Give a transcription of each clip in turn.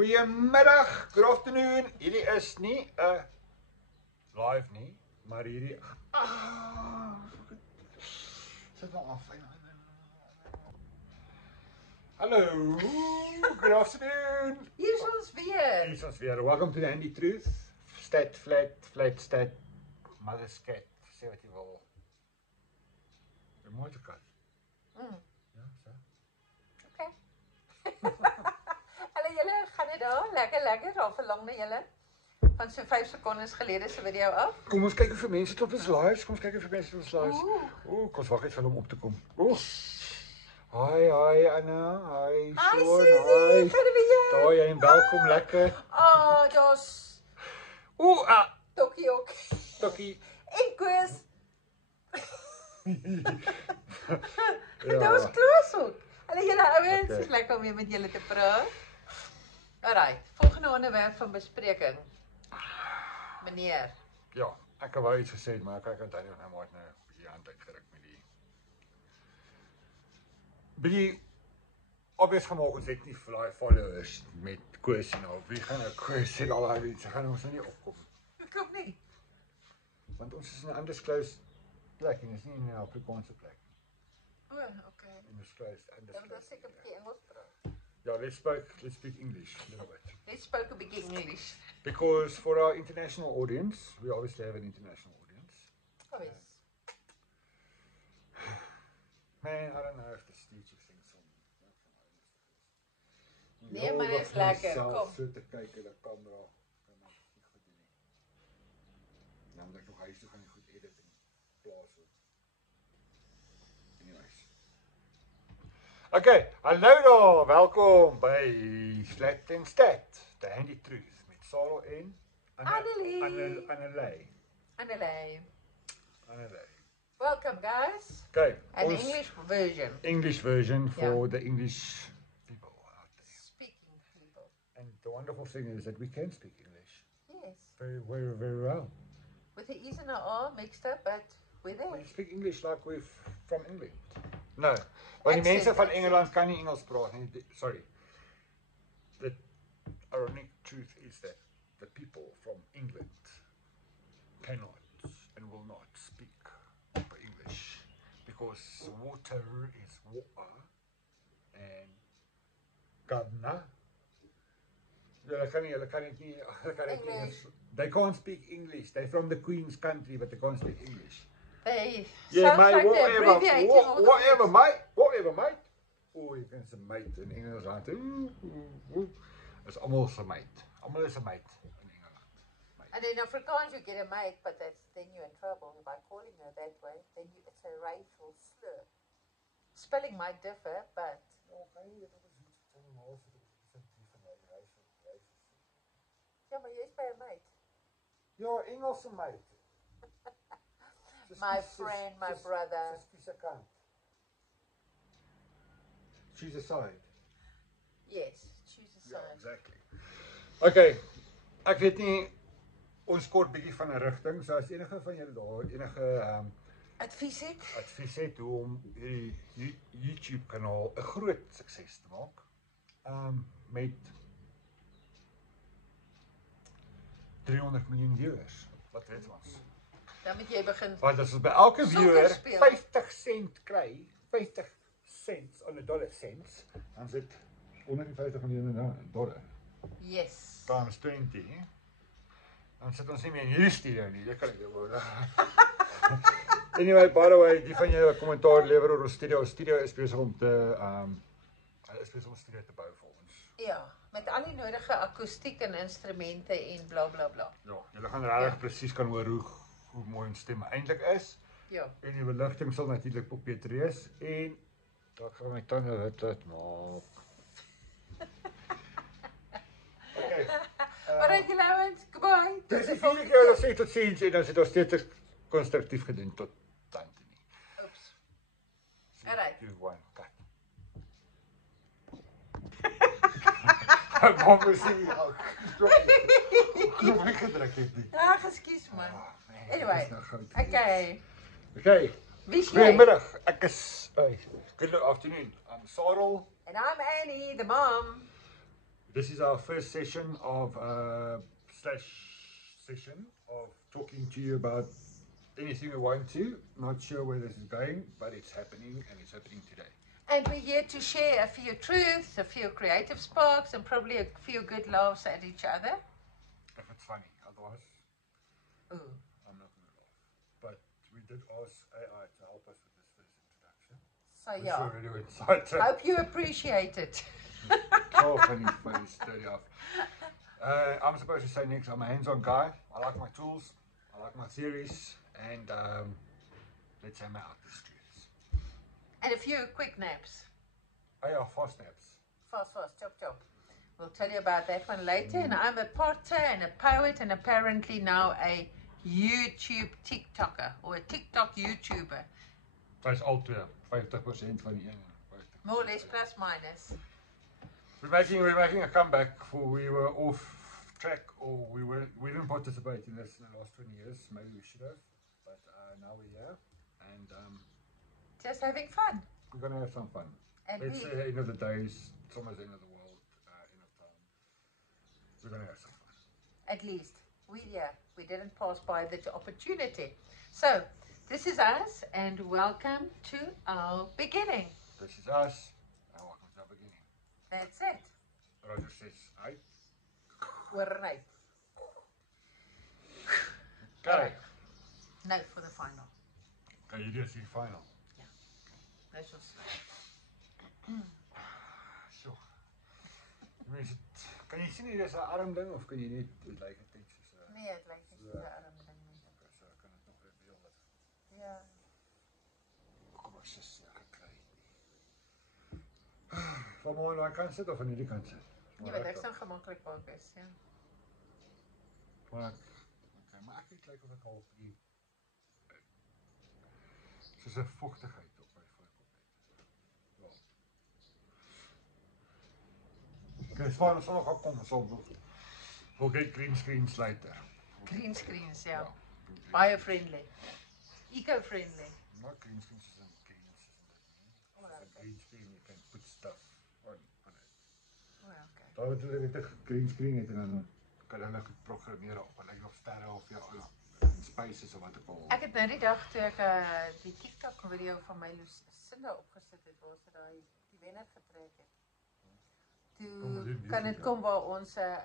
Goeiemiddag, good afternoon. Hierdie is nie live nie, maar hierdie sit nou af. Hallo, good afternoon. Hier is ons weer. Hier is ons weer. Welcome to the Handy Truth. Stat, flat, stat, mother scat, sê wat jy wil. Een motorkat. Ja, so. Okay. Hallo julle, gaan dit daar? Lekker, al verlang na julle. Van so 5 sekondes gelede se video af. Kom ons kyk of vir mense tot ons lives. Kom ons kyk of vir mense tot ons lives. Kom ons wag net vir hom op te kom. Hi Anna, hi Sean, hi. Daar jy en welkom, lekker. Daar's Tokkie ook. Tokkie. En Koos. Daar's Kloos ook. Hallo julle ouens, is lekker om weer met julle te praat. Alright, volgende onderwerp van bespreking. Meneer. Ja, ek het wou iets gesê, maar ek kan dit nou maar net 'n bietjie hand uitgeruk met die. Bietjie obvious gemaak ons het nie followers met Koos en al. Wie gaan nou Koos en al daai mense gaan ons nou nie opkom. Kom nie. Want ons is in 'n undisclosed plek en is nie in 'n Afrikaanse plek. Okay. Undisclosed. Dan sê ek 'n bietjie Engels praat. Yeah, let's speak English a little bit. Let's speak a bit English. Because for our international audience, we obviously have an international audience. Oh yes. Man, I don't know if this teaching thing's on. Nee, maar dit is lekker. Kom. So te kyk in 'n kamera kan ek nie goed doen nie. Nou moet ek nog huis toe gaan en goed edit en plaas ook. Anyways. Okay, hallo daar, welkom by Flat and Stat, the Handy Truth met Sarah en Annelei. Welcome guys. Okay, An English version. For the English people out there. Speaking people. And the wonderful thing is that we can speak English. Yes. Very well. With the E's and the R mixed up, but we're there. We speak English like we're from England. No, want die mense van Engeland kan nie Engels praat nie. Sorry. The ironic truth is that the people from England cannot and will not speak English because water is water and gardener. Hulle kan nie English. They can't speak English. They're from the Queen's country, but they can't speak English. They Yeah, sounds mate, like they're abbreviating all the whatever, words. mate. Oh, jy kan se mate in Engels aan. Is almal se mate. Almal is 'n mate in Engeland. Mate. And in Afrikaans you get a mate, but then you're in trouble by calling her that way. Then it's a racial slur. Spelling might differ, but ja, maar jy is by 'n mate. Ja, Engelse mate. My friend, my brother. She's a side. Yes, choose a Ja, side. exactly. Okay, ek weet nie, ons kort bietjie van 'n rigting, so as enige van julle daar enige Advies het? advies het hoe om hierdie YouTube kanaal 'n groot sukses te maak. Met 300 miljoen viewers. Wat weet ons? Dan moet jy begin. Want as ons by elke viewer speel. 50 sent kry, 50 cents on a dollar cents, dan sit 150 miljoen dollar. Yes. Times 20. Dan sit ons nie meer in hierdie studio nie. Dit kan ek jou hoor. Anyway, by the way, die van julle kommentaar lewer oor ons studio. Ons studio is besig om te is besig om 'n studio te bou vir ons. Ja, met al die nodige akoestiek en instrumente en bla bla bla. Ja, julle gaan regtig presies kan hoor hoe mooi ons stemme eintlik is. Ja. En die beligting sal natuurlik op beter wees en ek gaan my tande wit maak. Okay. Alright julle ouens, goodbye. Dis die vierde keer wat ons sê tot sins en dan sit ons steeds konstruktief gedoen tot tante nie. Oeps. Alright. Do one cut. Mom is hier ook. Knop ek gedruk het nie. Ag, ekskuus man. Anyway. Okay. Wie is jy? Goeiemiddag. Ek is good afternoon. I'm Sarel. And I'm Annie, the mom. This is our first session of session of talking to you about anything we want to. Not sure where this is going, but it's happening, and it's happening today. And we're here to share a few truths, a few creative sparks, and probably a few good laughs at each other. If it's funny, otherwise, Ooh. I'm not going to laugh. But we did ask AI to help us with this first introduction. So Which yeah, we're really excited. hope you appreciate it. Oh, funny, sturdy off. I'm supposed to say next, I'm a hands-on guy. I like my tools, I like my theories, and let's hammer out the truths. And a few quick naps. Oh yeah, fast naps. Fast, chop, chop. We'll tell you about that one later. And I'm a potter and a poet and apparently now a YouTube TikToker or a TikTok YouTuber. That's al 50% van die een. More or less, plus minus. We're making a comeback. For we were off track, or we didn't participate in this in the last 20 years. Maybe we should have, but now we're here, and Just having fun. we're gonna have some fun. And It's the end of the days. It's almost the end of the world. End of time. We're gonna have some fun. at least we didn't pass by the opportunity. So this is us, and welcome to our beginning. This is us, and welcome to our beginning. That's it. Roger says, "Hi." We're right. Okay. No, for the final. Okay, you just see final. That's just. So. Mense, kan jy sien hier is 'n arm ding of kan jy net dit lyk dit net soos 'n Nee, het lijkt niet zo arm ding. so kan dit nog reveal dat. Ja. Kom ons sê gekry. Van maar aan die kant sit of aan hierdie kant sit? Ja, maar dat is gemakkelijk ook is, ja. Maar okay, maar ek het lyk of ek al die soos 'n vochtigheid op my voorkop het. Ja. Okay, so ons sal nog opkom, we'll get green screens later. Green screens, ja. Ja. Bio-friendly. Eco-friendly. Not green screens isn't greens, isn't it? Oh, It's a okay. green screen, you can put stuff on it. Oh, okay. Daar het hulle net 'n green screen het en dan kan hulle goed programmeer op, lyk of sterre of ja, spaces of wat ook al. Ek het nou die dag toe ek die TikTok video van my Lucinda opgesit het, waar sy die wenner getrek het. Toe kan dit kom waar ons 'n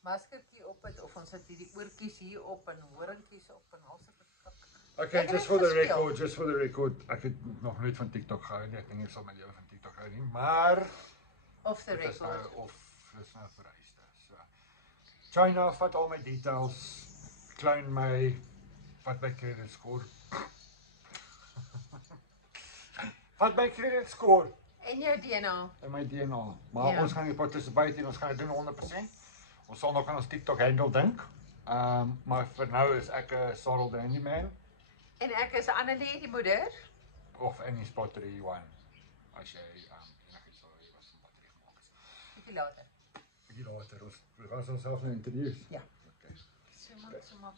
maskertjie op het of ons het hierdie oortjies hier op en horingkies op en al sulke Okay, just for the record, ek het nog nooit van TikTok gehou nie. Ek dink ek sal my lewe van TikTok hou nie, maar Of the dit is nou record. of dis nou vereiste. So China vat al my details, clone my, vat my credit score. Vat my credit score En jou DNA. en my DNA. Maar Ja. ons gaan nie participate en ons gaan dit doen 100%. Ons sal nog aan ons TikTok handle dink. Maar vir nou is ek 'n Sarel the Handyman En ek is Annelie, die moeder. of Annie Spottery one. As jy enigiets sal hê wat van battery gemaak is. Bietjie later. Bietjie later, we gaan onsself nou introduce. Ja. Okay. So maak.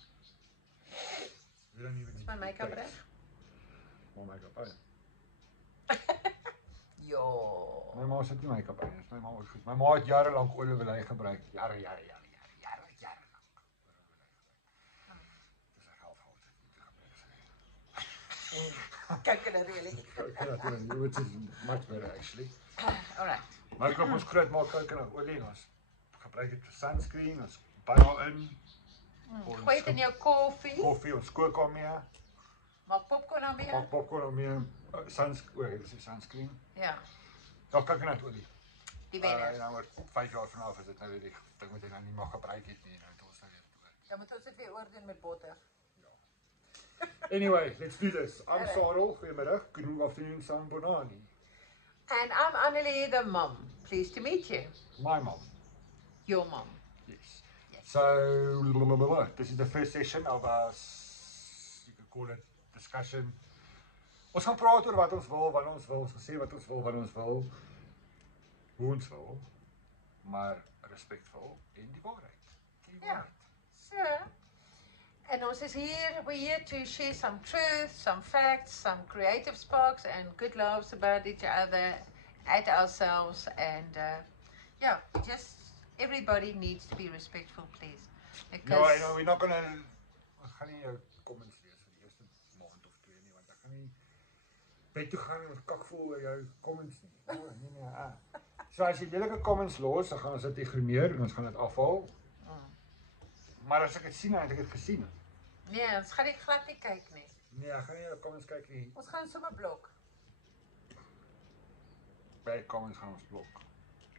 We don't even Is need my to make-up take- reg? My make-up, oh. Ja. My ma sit nie make-up in, my ma ook goed. My ma het jare lank olieolie gebruik. Jare lank. Dis 'n geldhout. Kyk en really. Which is much better actually. Alright. Maar ek koop ons groot maak kokonaolie en ons gebruik dit vir sunscreen, ons bou in. Gooi dit in jou koffie. Koffie, ons kook daarmee. Maak popcorn aan weer. Maak popcorn daarmee. Sunscreen. Ja. Ja, kokonaolie. Die wenner. Nou oor 5 jaar vanaf is dit nou weer die ding wat jy nou nie mag gebruik het nie. Nou het ons nou weer toe. Dan moet ons dit weer oordoen met botter. Anyway, let's do this. I'm Sarel, goeiemiddag. Good afternoon, Sanbonani. And I'm Annelie, the mom. Pleased to meet you. My mom. Your mom. Yes. So, this is the first session of us, you could call it discussion. Ons gaan praat oor wat ons wil, wat ons wil, ons gaan sê wat ons wil, wat ons wil, hoe ons wil, maar respectvol en die waarheid. Die Ja. waarheid. So, and ons is here, we're here to share some truth, some facts, some creative sparks and good laughs about each other, at ourselves, and Yeah, just everybody needs to be respectful, please. No, we're not gonna. Ek gaan nie jou comments lees vir die eerste maand of 2 nie, want ek gaan nie bed toe gaan en kak voel oor jou comments nie. O, nee. So as jy lelike comments los, dan gaan ons dit ignoreer en ons gaan dit afhaal. Maar as ek dit sien, dan het ek dit gesien. Nee, ons gaan nie glad nie kyk nie. Nee, ek gaan nie jou comments kyk nie. Ons gaan sommer blok. By comments gaan ons blok.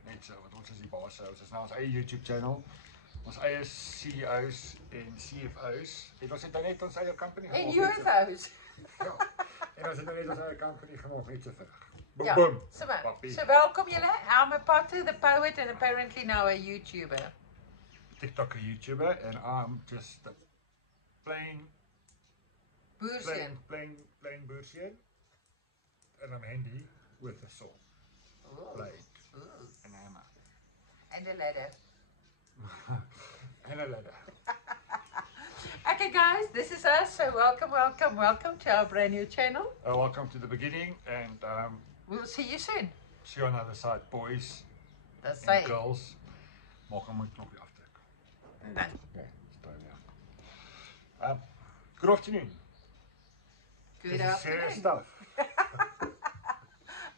Net so, want ons is die baas, ons is nou ons eie YouTube channel. Ons eie CEO's en CFO's. En ons het nou net ons eie company gemaak. En UFO's. Ja. En ons het nou net ons eie company gemaak, net so vinnig. Boom, Ja, boom. so welkom julle. I'm a Potter, the poet, and apparently now a YouTuber. TikToker YouTuber, and I'm just a plain Boersien. plain boersien. And I'm handy with a saw. Blade. And a hammer. And a ladder. And a ladder. Okay guys, this is us, so welcome to our brand new channel. Welcome to the beginning, and We'll see you soon. see you on the other side, boys That's and right. girls. Maak hom moet knopie aftrek. No. Okay, staan ja. Good afternoon. Good This is serious afternoon. stuff.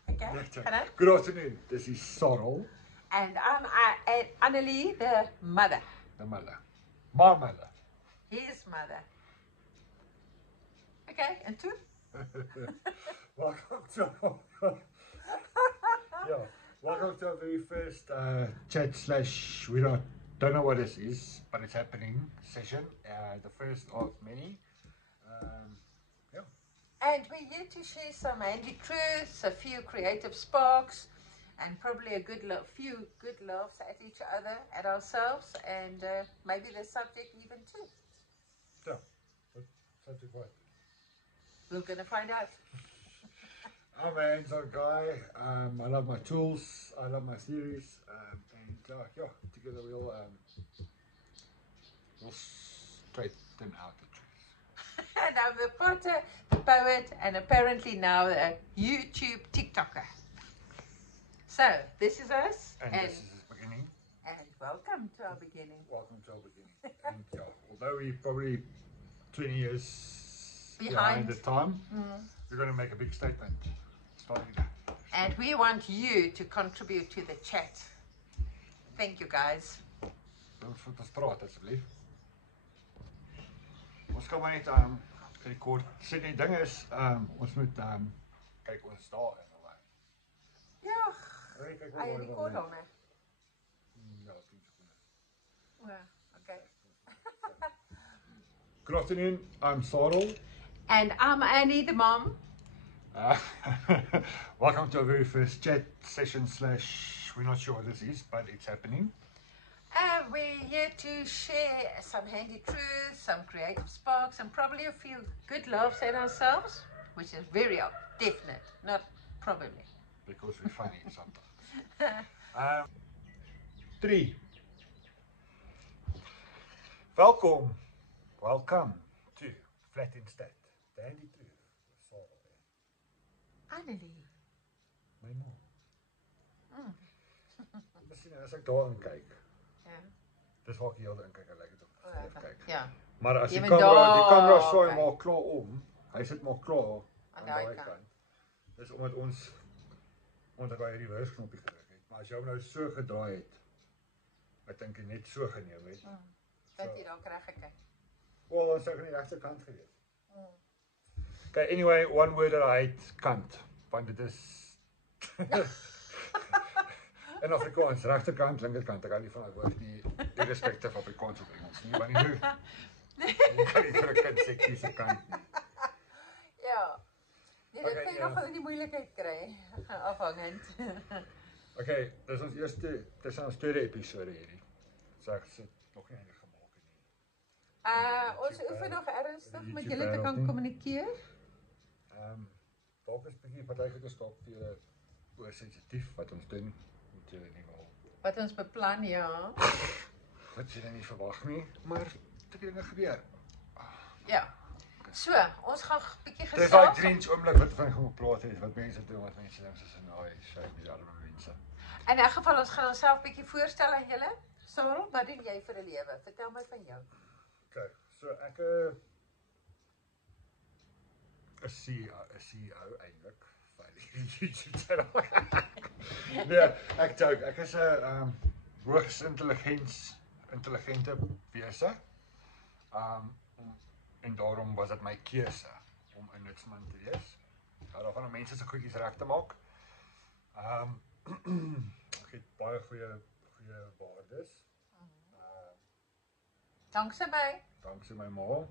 Okay, hello. Good afternoon. This is Sorrel, And I'm Annelie, the mother. the mother. My mother. His mother. Okay, and two? Welcome to welcome to our very first chat slash we don't know what this is, but it's happening session. The first of many. And we're here to share some handy truths, a few creative sparks, and probably a few good laughs at each other, at ourselves, and maybe the subject even too. Yeah, subject what? We're gonna find out. I'm an hands-on guy. I love my tools. I love my theories, and together we'll straighten out the truth. And I'm the potter, the poet, and apparently now a YouTube TikToker. So this is us, And this is his beginning. and welcome to our beginning. Welcome to our beginning. And although we're probably 20 years Behind. the time, we're going to make a big statement. Starting. And we want you to contribute to the chat. Thank you guys. Ons moet ons praat asseblief. Ons kan maar net rekord. Sê die ding is ons moet kyk ons daar in alweer. Ja, Kyk I record on it. Ja, 10 sekondes. Well, okay. Good afternoon. I'm Sorrel. And I'm Annie, the mom. Welcome to our very first chat session slash we're not sure what this is, but it's happening. We're here to share some handy truths, some creative sparks, and probably a few good laughs at ourselves, which is very definite, not probably. Because we're funny sometimes. 3. Welkom to Flat in Stad. The handy truth. Sorrel. Annelie. My ma. Miskien as ek daarin kyk. Ja. Dis waar ek heel in kyk en lyk dit op kyk. Ja. Maar as die Jy moet kamera daar swaai kyk. maar klaar om. Hy sit maar klaar Aan daai kant. Dis omdat ons daai reverse knoppie gedruk het. Maar as jy hom nou so gedraai het, ek dink jy net so geneem het. Dat jy dalk reg gekyk. Wel, dan sou ek aan die regte kant gewees. Okay, anyway, one word that I hate, kant. Want dit is in Afrikaans, regterkant, linkerkant. Ek hou nie van daai woord nie. Irrespectief of Afrikaans of Engels nie, maar nie. Jy kan nie vir 'n kind sê kies 'n kant nie. Ja. Nee, dit Okay, kan jy ja. nog in die moeilikheid kry, afhangend. Okay, dis ons tweede episode hierdie. So ek sit nog nie eintlik gemaak nie. Ons oefen nog ernstig met YouTube julle te wêreld kan nie. kommunikeer. Dalk is 'n bietjie partykeer stop vir julle oorsensitief wat ons doen. Moet julle nie wil. Wat ons beplan, ja. Wat jy nie verwag nie, maar dit dinge gebeur. Ja. So, ons gaan 'n bietjie Dis daai gesels. cringe oomblik wat van gaan praat het, wat mense doen, wat mense dink soos 'n shame die arme mense. In elk geval, ons gaan onsself 'n bietjie voorstel aan julle. Sarel, wat doen jy vir 'n lewe? Vertel my van jou. Okay, so ek is CEO eintlik van die YouTube channel. Nee, ek joke. Ek is 'n hoogs intelligente wese. En daarom was dit my keuse om 'n nutsman te wees. Ek hou daarvan om mense se goedjies reg te maak. Ek het baie goeie waardes. Dankse my. Dankse my ma.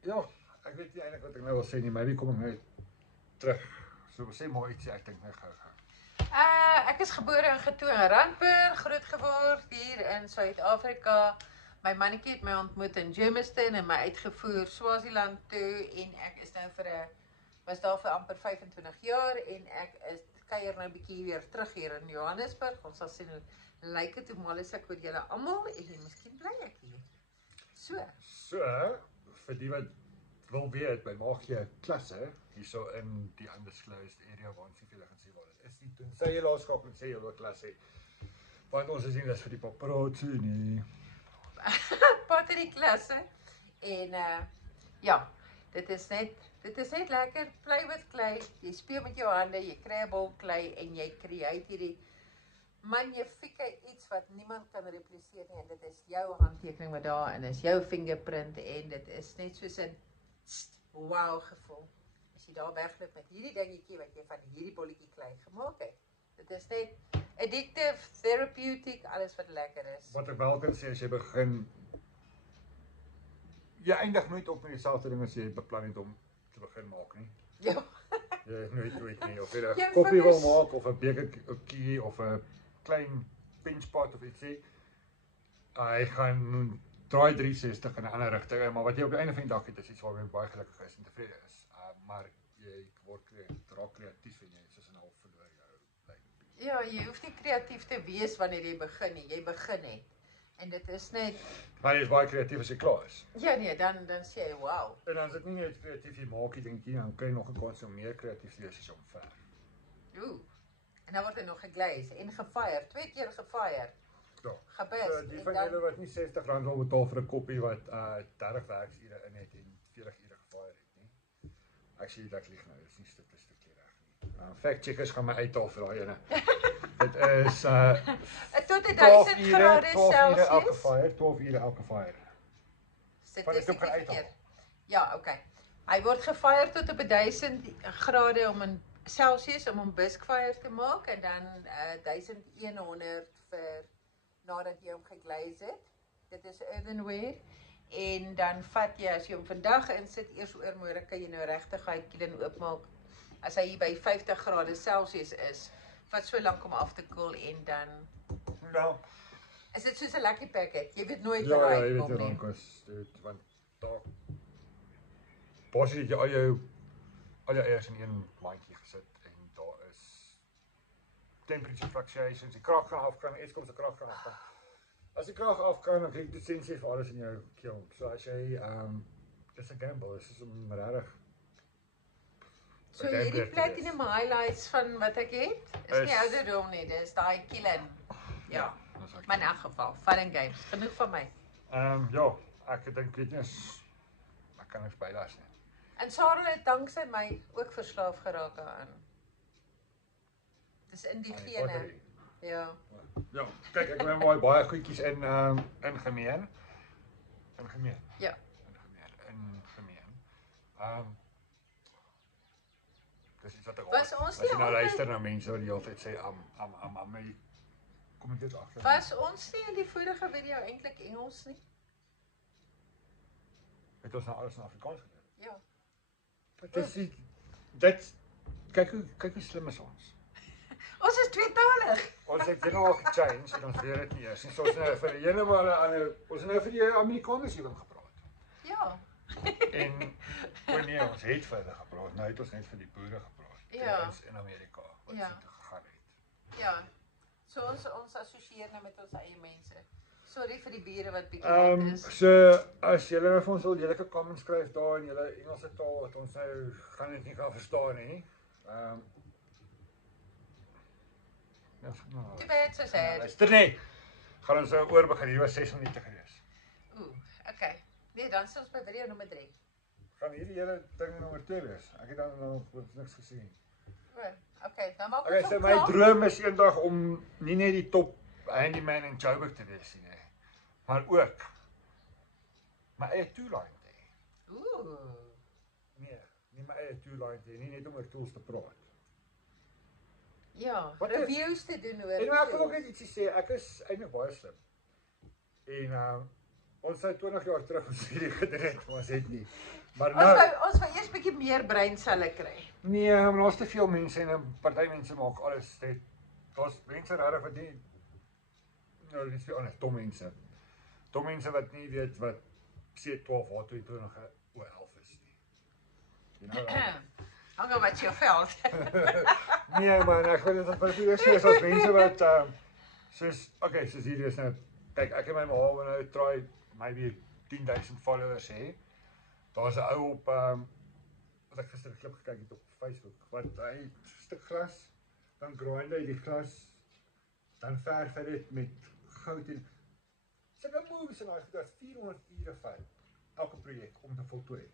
Ja, ek weet nie eintlik wat ek nou wil sê nie, maybe kom ek nou terug. So sê maar ietsie, ek dink net gou. Ek is gebore en getoe in Randburg, groot geword hier in Suid-Afrika. My mannetjie het my ontmoet in Germiston en my uitgevoer Swaziland toe en ek is nou was daar vir amper 25 jaar en ek kuier nou 'n bietjie weer terug hier in Johannesburg. Ons sal sien hoe lyk dit, hoe mal is ek oor julle almal en miskien bly ek hier. So, vir die wat wil weet, by Magie klasse, hierso in die undisclosed area waar ons nie veel gaan sê waar dit is nie, toen sy jy laerskool en sê jy wil klas hê, want ons is nie dis vir die paparazzi nie. Pat in die klasse en ja, dit is net lekker, play with klei, jy speel met jou hande, jy kry 'n bol klei en jy create hierdie magnifieke iets wat niemand kan repliseer nie en dit is jou handtekening wat daarin is, jou fingerprint en dit is net soos 'n wow gevoel. As jy daar wegloop met hierdie dingetjie wat jy van hierdie bolletjie klei gemaak het. Dit is net addictive, therapeutic, alles wat lekker is. Wat ek wel kan sê, as jy begin, jy eindig nooit op met dieselfde ding as jy beplan het om te begin maak nie. Ja. Jy nooit nie, of jy 'n koppie wil maak, of 'n bekertjie, of 'n klein pinchpot of ietsie. Hy gaan draai 360 in 'n ander rigting, maar wat jy op die einde van die dag het, is iets waarmee jy baie gelukkig is en tevrede is. Maar jy raak kreatief en jy is soos 'n half verloor jou lewe. Ja, jy hoef nie kreatief te wees wanneer jy begin nie, jy begin het. En dit is net... Maar jy is baie kreatief as jy klaar is. Ja nee, dan sê jy, wow. En dan is dit nie net kreatief jy maak, jy dink jy, dan kan jy nog 'n kans om meer kreatief te wees as jy omver. Oeh. En dan word hy nog geglaze en gefire, 2 keer gefire. Ja. Gebest. Die van julle wat nie R60 wil betaal vir 'n koppie wat 30 werksure in het en 40 ure gefire het nie. Actually, dat lieg nou, dit is nie statistically reg nie. Fact checkers gaan my uithaal vir daai ene. Dit is tot 1000 grade Celsius. 12 ure elke fire. Statistiek. Ja, okay. Hy word gefire tot op 1000 grade om in Celsius om 'n buskfire te maak en dan 1100 vir nadat jy hom geglaze het. Dit is earthenware. En dan vat jy, as jy hom vandag insit, eers oormôre kan jy nou regtig hy kiln oopmaak. As hy hier by 50 grade Celsius is, vat so lank om af te koel en dan... Nou, is dit soos 'n lekker packet? Jy weet nooit wat hy kom nie. Ja, jy weet nie, want daar... Bossie het jy al jou eiers in een mandjie gesit en daar is temperature fluctuations, die krag gaan af, Eskom se krag gaan af. As die krag af kan, dan kry jy lisensie vir alles in jou keel. So as jy, dis 'n gamble, dis om regtig. So hierdie platinum highlights van wat ek het, is nie ouderdom nie, dis daai kiln. Ja, maar in elk geval, fun and games, genoeg van my. Ja, ek dink weet nie, ek kan niks bylas nie. En Sarel het danksy my ook verslaaf geraak daaraan. Dis in die gene. Ja. Ja, kyk, ek het baie goedjies in gemeen. Ja. Dis iets wat ek Was ons nie as jy nou luister na mense wat die hele tyd sê kom ek dit agter. Was ons nie in die vorige video eintlik Engels nie? Het ons nou alles in Afrikaans gedoen? Ja. Kyk hoe slim is ons. Ons is tweetalig. Ons het al gechange en ons weet dit nie eers. So ons nou vir die ons nou vir die Amerikaners hier gepraat. Ja. En nee, ons het verder gepraat. Nou het ons net vir die boere gepraat. Ja. In Amerika wat ja. Toe gegaan het. Ja. So ons assosieer nou met ons eie mense. Sorry vir die bure wat bietjie is. So as julle nou vir ons wil julle comments skryf daar in julle Engelse taal wat ons nou gaan dit nie gaan verstaan nie. Too bad, so sad. Luister nie. Gaan ons oor begin. Hier was 6 minute gewees. Okay. Nee, dan is ons by video nommer 3. Gaan hierdie hele ding nommer 2 wees. Ek het dan nog niks gesien. Okay, dan maak ons so my droom is eendag om nie net die top handyman in Joburg te wees nie, maar ook my eie toolline te hê. Nee, nie my eie toolline te hê, nie net om oor tools te praat. Ja, reviews te doen oor. En ek wil ook net ietsie sê, ek is eintlik baie slim. En ons sou 20 jaar terug ons hierdie gedoen het, maar ons het nie. Maar nou ons wou eers bietjie meer breinselle kry. Nee, maar daar's te veel mense en party mense maak alles net. Daar's mense regtig wat nie nou dis vir honest, dom mense wat nie weet wat C12 H22 O11 is nie. Hang op wat jy veld. Nee man, ek wil dit vir jou sê as mense wat soos hierdie is nou kyk, ek en my ma wil nou try maybe 10,000 followers hê. Daar's 'n ou op wat ek gister 'n klip gekyk het op Facebook wat hy stuk glas, dan grind hy die glas, dan verf hy dit met goud en sulke moves en hy het 400 ure vat elke projek om te voltooi.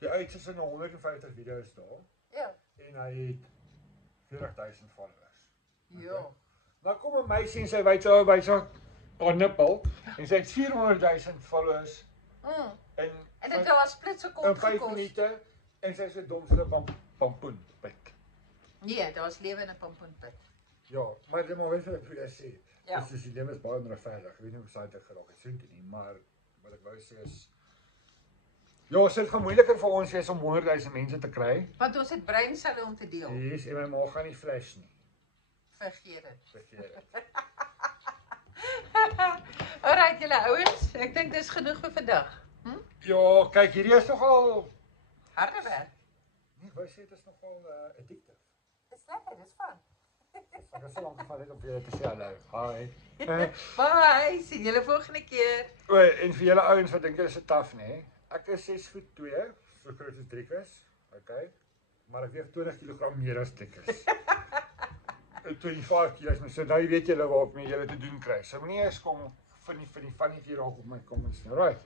Die uit is in 150 video's daar. Ja. En hy het 40,000 followers. Ja. Nou kom 'n meisie en sy wys haar nippel en sy het 400,000 followers. En dit was split sekonde gekos. In 5 minute en sy is so dom soos 'n pampoenpit. Nee, daar's lewe in 'n pampoenpit. Ja, maar jy moet weet wat jy sê. Ja. Dis die lewe is baie onregverdig. Ek weet nie hoe sy dit geraak het soontoe nie, maar wat ek wou sê is ja, dit gaan moeiliker vir ons wees om 100,000 mense te kry. Want ons het breinselle om te deel. Yes, en my ma gaan nie flash nie. Vergeet dit. Vergeet dit. Alright julle ouens, ek dink dis genoeg vir vandag. Ja, kyk, hierdie is nogal harde werk. Nee, wou sê dit is nogal addictive. Dis lekker, dis fun. Ek het so lank gevat het om vir julle te sê hallo. Hi. Bye, sien julle volgende keer. En vir julle ouens wat dink dit is so taaf, nê? Ek is 6'2", so groot as Driekus. Okay. Maar ek weeg 20 kg meer as Driekus. 25 kg, so nou weet julle waarop jy julle te doen kry. So moenie eens kom vir die funny raak op my comments nie. Right.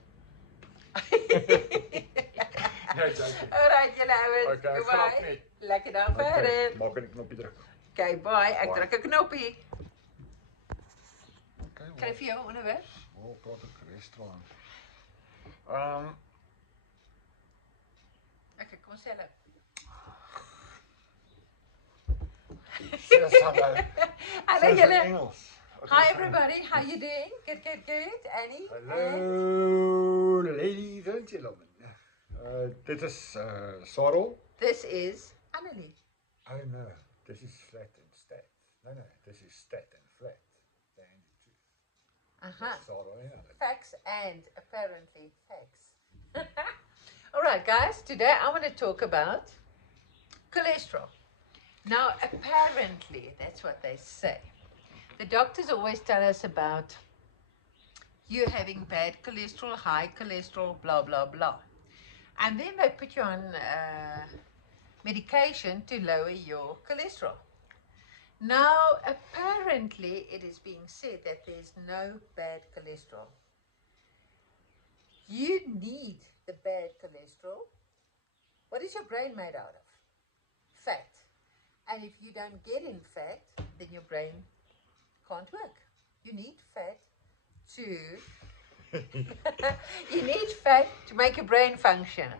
Alright julle ouens. Okay, bye. Lekker dan verder. Maak 'n knoppie druk. Okay, bye. Ek druk 'n knoppie. Okay. Kry vir jou 'n onderwerp? Praat ek restaurant. Okay, kom sê hulle. Hallo julle. Hi everybody, how you doing? Good. Annie? Hello, ladies and gentlemen. Dit is Sarel. This is Annelie. Oh no, this is flat and stat. No, this is stat and flat. Sarel, yeah. Facts and apparently facts. Alright guys, today I want to talk about cholesterol. Now apparently, that's what they say. The doctors always tell us about you having bad cholesterol, high cholesterol, blah, blah, blah. And then they put you on medication to lower your cholesterol. Now, apparently, it is being said that there's no bad cholesterol. You need the bad cholesterol. What is your brain made out of? Fat. And if you don't get in fat, then your brain can't work. You need fat to make your brain function.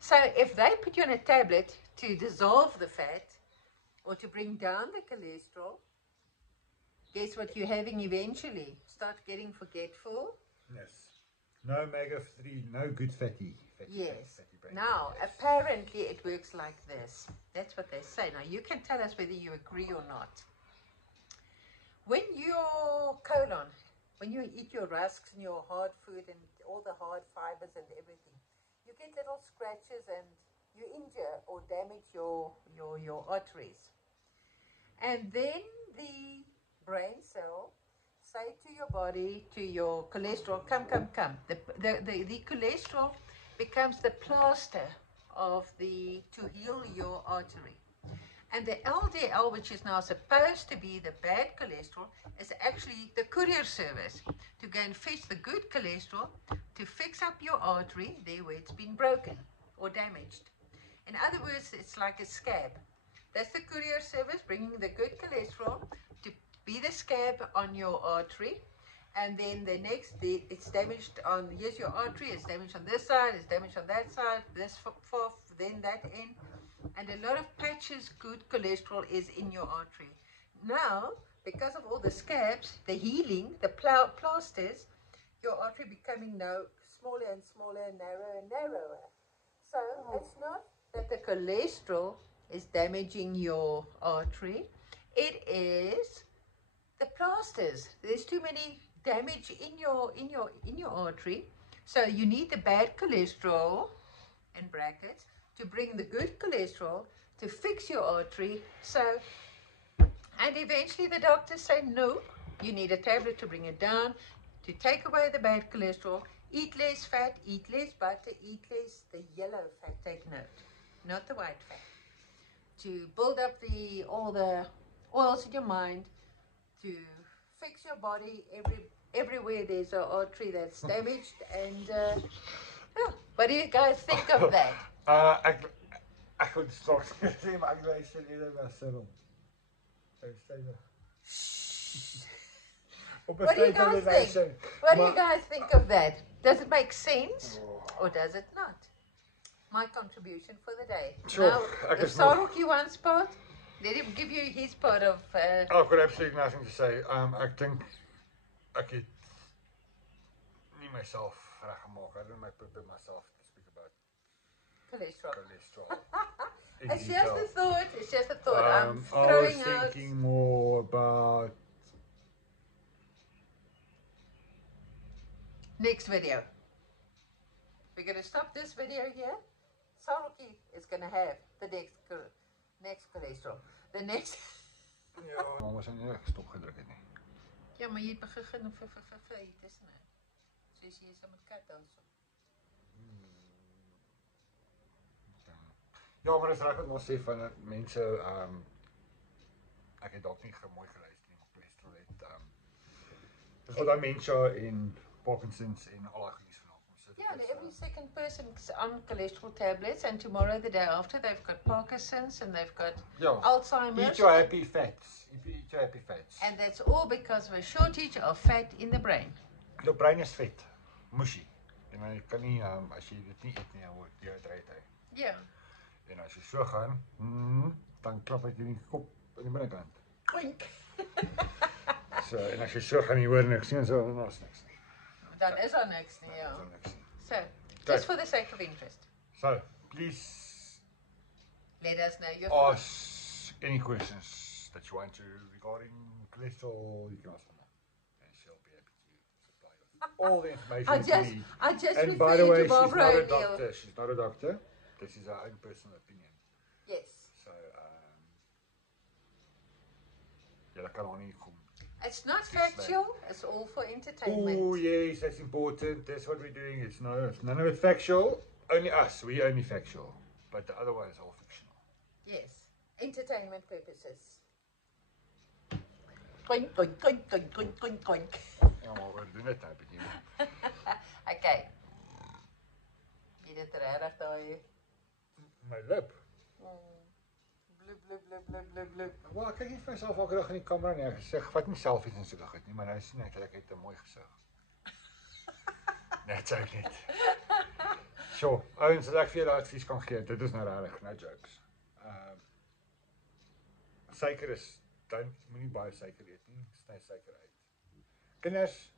So if they put you on a tablet to dissolve the fat or to bring down the cholesterol, guess what you're having eventually? Start getting forgetful. Yes. No omega-3, no good fatty. Yes. Now, apparently it works like this. That's what they say. Now, you can tell us whether you agree or not. When your colon, when you eat your rusks and your hard food and all the hard fibers and everything, you get little scratches and you injure or damage your arteries. And then the brain cell say to your body, to your cholesterol, come. The cholesterol becomes the plaster of to heal your artery. And the LDL, which is now supposed to be the bad cholesterol, is actually the courier service to go and fetch the good cholesterol to fix up your artery there where it's been broken or damaged. In other words, it's like a scab. That's the courier service bringing the good cholesterol to be the scab on your artery. And then the next day, it's damaged on, here's your artery, it's damaged on this side, it's damaged on that side, this fourth, then that end. And a lot of patches, good cholesterol is in your artery. Now, because of all the scabs, the healing, the plasters, your artery becoming now smaller and smaller, narrower and narrower. So it's not that the cholesterol is damaging your artery. It is the plasters. There's too many damage in your artery. So you need the bad cholesterol, in brackets, to bring the good cholesterol to fix your artery. So, and eventually the doctors say, no, you need a tablet to bring it down, to take away the bad cholesterol, eat less fat, eat less butter, eat less the yellow fat, take note, not the white fat, to build up all the oils in your mind, to fix your body everywhere there's an artery that's damaged. And what do you guys think of that? Ek wil straks sê, maar ek luister eerder na Cyril. What do you guys think? What do you guys think of that? Does it make sense or does it not? My contribution for the day. Sure. Now, if Saroki wants part, let him give you his part of... I've got absolutely nothing to say. Ek dink ek het nie myself reggemaak. I don't make myself to speak about cholesterol. It's just a thought. It's just a thought. I'm throwing out. I was thinking more about next video. We're going to stop this video here. Saroki is going to have the next cholesterol. The next. Ja, maar we zijn niet echt stopgedrukt. Ja, maar je begint het is nou. Dus je is aan het kijken dan zo. Ja, maar dat is eigenlijk nog steeds van mensen. Ik heb ook niet mooi geluisterd in cholesterol. Dus wat dan mensen in Parkinson's in alle gebieden van yeah, every second person is on cholesterol tablets, and tomorrow, the day after, they've got Parkinson's and they've got Alzheimer's. Eat your happy fats. Eat your happy fats. And that's all because of a shortage of fat in the brain. The brain is vet, mushy. En je kan niet, als je dit niet eet, dan wordt je uitrijden. Ja. En als je zo gaat, dan klap het je in de kop aan de binnenkant. Klink. So, en als je zo gaat, je hoort niks, dan is niks. Dan is er niks, ja. So, just for the sake of interest. So, please let us know your thoughts. Ask any questions that you want to regarding cholesterol. You can ask them, and she'll be happy to supply you all the information you need. I just and by the way, she's not O'Neill. a doctor. She's not a doctor. This is her own personal opinion. Yes. So, yeah, that can only come. It's not factual, it's all for entertainment. Oh yes, that's important. That's what we're doing. It's none of it factual. Only us. We only factual. But the other one is all fictional. Yes. Entertainment purposes. Koink, koink, koink, koink, koink, koink, koink. Ja, maar we doen het nou begin. Okay. Jy dit regtig daai. My lip. Blub, blub, blub, blub, blub, blub. Wel, ek kyk nie vir myself elke dag in die kamera nie. Ek sê, vat nie selfies en so goed nie, maar nou sien ek dat ek het 'n mooi gesig. Net so net. Sjoe, ouens, as ek vir julle advies kan gee, dit is nou regtig, no jokes. Suiker is, moenie baie suiker eet nie, sny suiker uit. Kinders,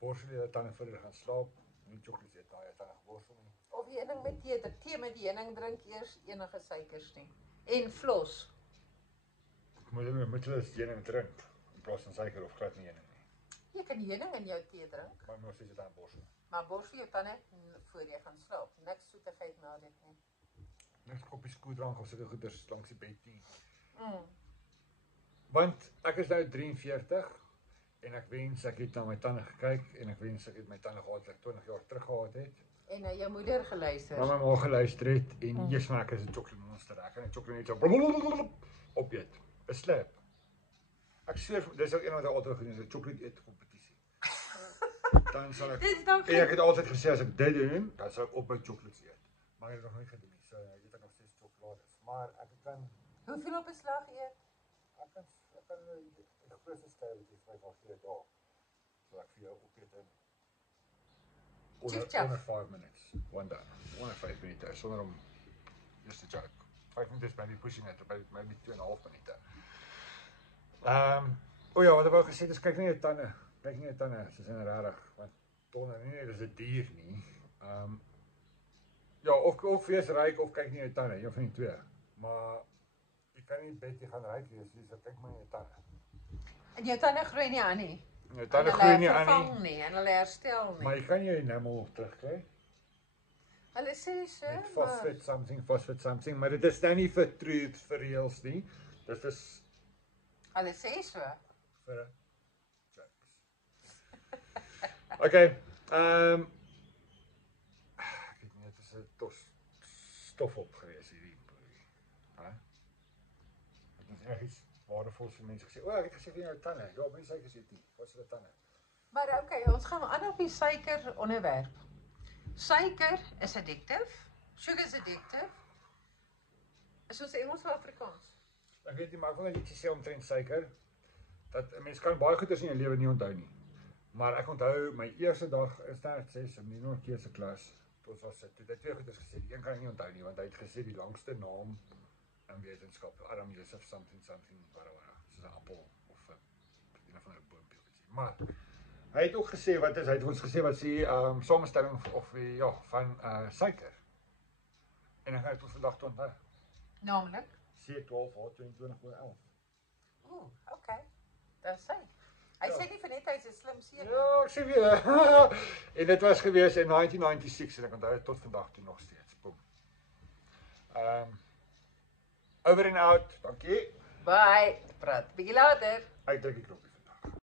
borsel julle tande voor julle gaan slaap, nie chocolates eet, daai tande borsel nie. Of heuning met tee met heuning drink eers enige suikers nie. En flos. Moet hulle heuning drink, in plaas van suiker of glad nie heuning nie. Jy kan heuning in jou tee drink. Maar mos is dit dan borsel. Maar borsel jou tande voor jy gaan slaap. Niks soetigheid na dit nie. Niks koppies koeldrank of sulke goeders langs die bed nie. Want ek is nou 43 en ek wens ek het na my tande gekyk en ek wens ek het my tande gehad wat ek 20 jaar terug gehad het. En jou moeder geluister. Maar my ma geluister het en eers maak is 'n chocolate monster raak en 'n chocolate net so opeet. 'n Slap. Ek sweer dis ook een wat hy altyd gedoen het, 'n chocolate eet kompetisie. Dan sal ek ek het altyd gesê as ek dit doen, dan sal ek op my chocolates eet. Maar ek het nog nooit gedoen nie. So ek eet nog steeds sjokolade. Maar ek kan Hoeveel op 'n slag eet? ek kan die grootste skyl wat jy vir my van gee daar. So ek vir jou opeet in onder 5 minutes. One done. Onder 5 minute sonder om just to joke. 5 minute is maybe pushing it, maybe 2.5 minute. O ja, wat ek wou gesê het, kyk nie jou tande. Kyk nie jou tande, soos in regtig, want tande nie net is 'n dier nie. Ja, of wees ryk of kyk nie jou tande, een van die twee. Maar jy kan nie bet jy gaan ryk wees, so kyk maar jou tande. En jou tande groei nie aan nie. Jou tande groei nie aan nie en hulle herstel nie. Maar jy kan jou enamel terugkry. Hulle sê so, Met phosphate something, maar dit is nou nie vir truth, vir reals nie. Dit is hulle sê so. vir jokes. Okay, ek weet nie, dit is 'n stof op gewees hierdie. Dit is echt waardevol vir mense gesê. O, ek het gesê vir jou tande. Ja, my suiker sê dit. Wat is die tande? Maar okay, ons gaan aan op die suiker onderwerp. Suiker is addictive. Sugar is addictive. Is ons Engels of Afrikaans? Ek weet nie, maar ek wil net ietsie sê omtrent suiker. Dat 'n mens kan baie goeders in jou lewe nie onthou nie. Maar ek onthou my eerste dag in standaard 6 in die Noordkeuse klas. Ons was toe het twee goeders gesê. Die een kan ek nie onthou nie, want hy het gesê die langste naam in wetenskap, Adam Joseph something, whatever, soos 'n appel of 'n van 'n boompie. Maar hy het ook gesê wat is, hy het ons gesê wat sê samestelling of ja, van suiker. En ek het tot vandag te onthou. Naamlik C12H22O11. Ooh, okay. Dis sy. Hy sê nie vir net hy's 'n slim seun. Ja, ek sê weer. En dit was gewees in 1996 en ek onthou dit tot vandag toe nog steeds. Boom. Over and out. Dankie. Bye. Praat bietjie later. Uitdruk die knop.